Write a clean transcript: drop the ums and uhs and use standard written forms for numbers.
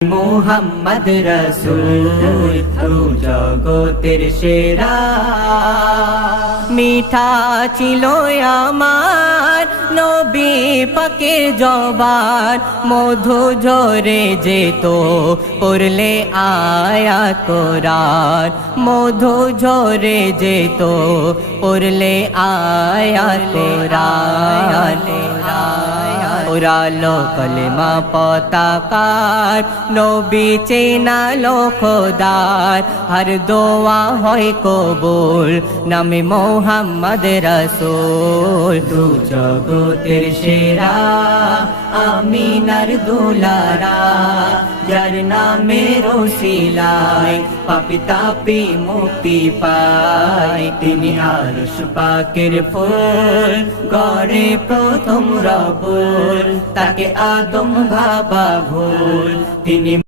মুহাম্মদ রাসূল তু জগতের সেরা। মিঠা ছিল আমার নবী পাকের জবান, মধু ঝরে যেত পড়লে আয়াত কোরআন, মধু ঝরে যেত পড়লে আয়াত কোরআন। উড়ালো কলেমা পতাকার নবী চেনালো খোদার, হর দোয়া হয় কবুল নামে মুহাম্মদ রাসূল। তু জগতের সেরা আমিনার দুলারা, যার নামের ওসিলায় পাপী তাপী মুক্তি পায়। তিনি আরশ পাকের ফুল গড়ে প্রথম রবুল, তাকে আদম ভাবা ভুল। তিনি